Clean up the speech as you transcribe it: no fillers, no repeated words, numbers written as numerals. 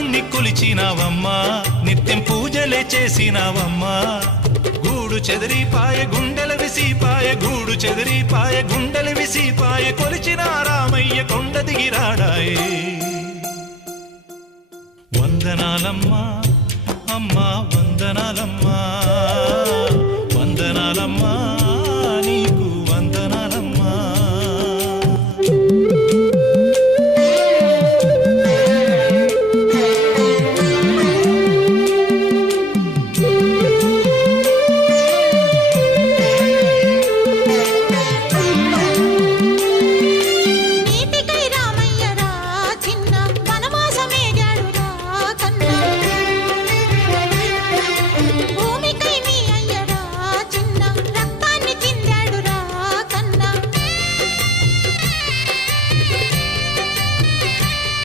రాముణ్ణి కొలిచినావమ్మా నిత్యం పూజలే చేసినావమ్మా గూడు చెదిరిపాయ గుండెల విసిపాయ గూడు చెదిరిపాయ గుండెల విసిపాయ కొలిచిన రామయ్య కొండ దిగిరాడాయే వందనాలమ్మా అమ్మా వందనాలమ్మా